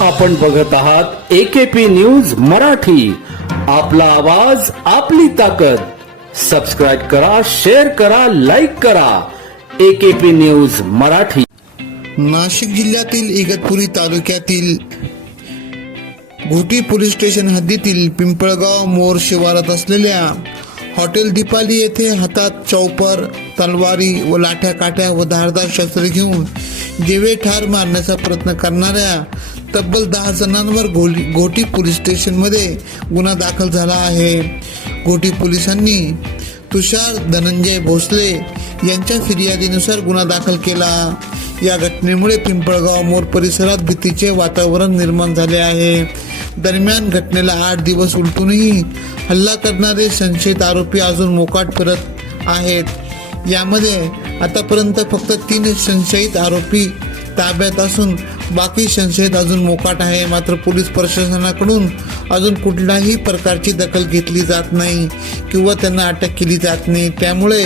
आपण बघत आहात एकेपी न्यूज मराठी. आपला आवाज आपली ताकद. सबस्क्राईब करा शेअर करा लाईक करा. AKP news Marathi. नाशिक जिल्ह्यातील इगतपुरी तालुक्यातील घोटी पोलीस स्टेशन हद्दीतील पिंपळगाव मोर शिवारात असलेल्या हॉटेल दीपाली येथे हातात चौपर तलवारी व लाठ्या काठ्या व धारदार शस्त्र घेऊन दिवे ठार मारण्याचा प्रयत्न करणाऱ्या तब्बल दहा जणांवर गोली घोटी पोलीस स्टेशनमध्ये गुन्हा दाखल झाला आहे. घोटी पोलिसांनी तुषार धनंजय भोसले यांच्या फिर्यादीनुसार गुन्हा दाखल केला. या घटनेमुळे पिंपळगाव मोर परिसरात भीतीचे वातावरण निर्माण झाले आहे. दरम्यान घटनेला आठ दिवस उलटूनही हल्ला करणारे संशयित आरोपी अजून मोकाट फिरत आहेत. यामध्ये आतापर्यंत फक्त तीन संशयित आरोपी ताब्यात असून बाकी संशयित अजून मोकाट आहे. मात्र पोलीस प्रशासनाकडून अजून कुठल्याही प्रकारची दखल घेतली जात नाही किंवा त्यांना अटक केली जात नाही. त्यामुळे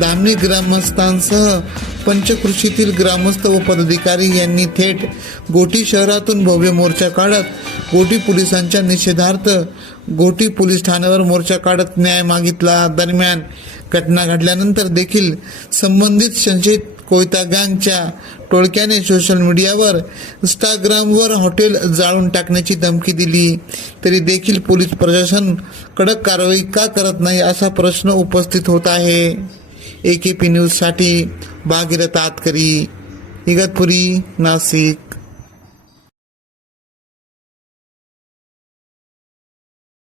धामणी ग्रामस्थांसह पंचकृषीतील ग्रामस्थ व पदाधिकारी यांनी थेट गोटी शहरातून भव्य मोर्चा काढत गोटी पोलिसांच्या निषेधार्थ गोटी पोलीस ठाण्यावर मोर्चा काढत न्याय मागितला. दरम्यान घटना घडल्यानंतर देखील संबंधित संशयित कोयता गँगच्या टोळक्याने सोशल मीडियावर इंस्टाग्रामवर हॉटेल जाळून टाकण्याची धमकी दिली. तरी देखील पोलीस प्रशासन कडक कारवाई का करत नाही असा प्रश्न उपस्थित होत आहे. ए के पी न्यूजसाठी भागीरथ आतकरी इगतपुरी नाशिक.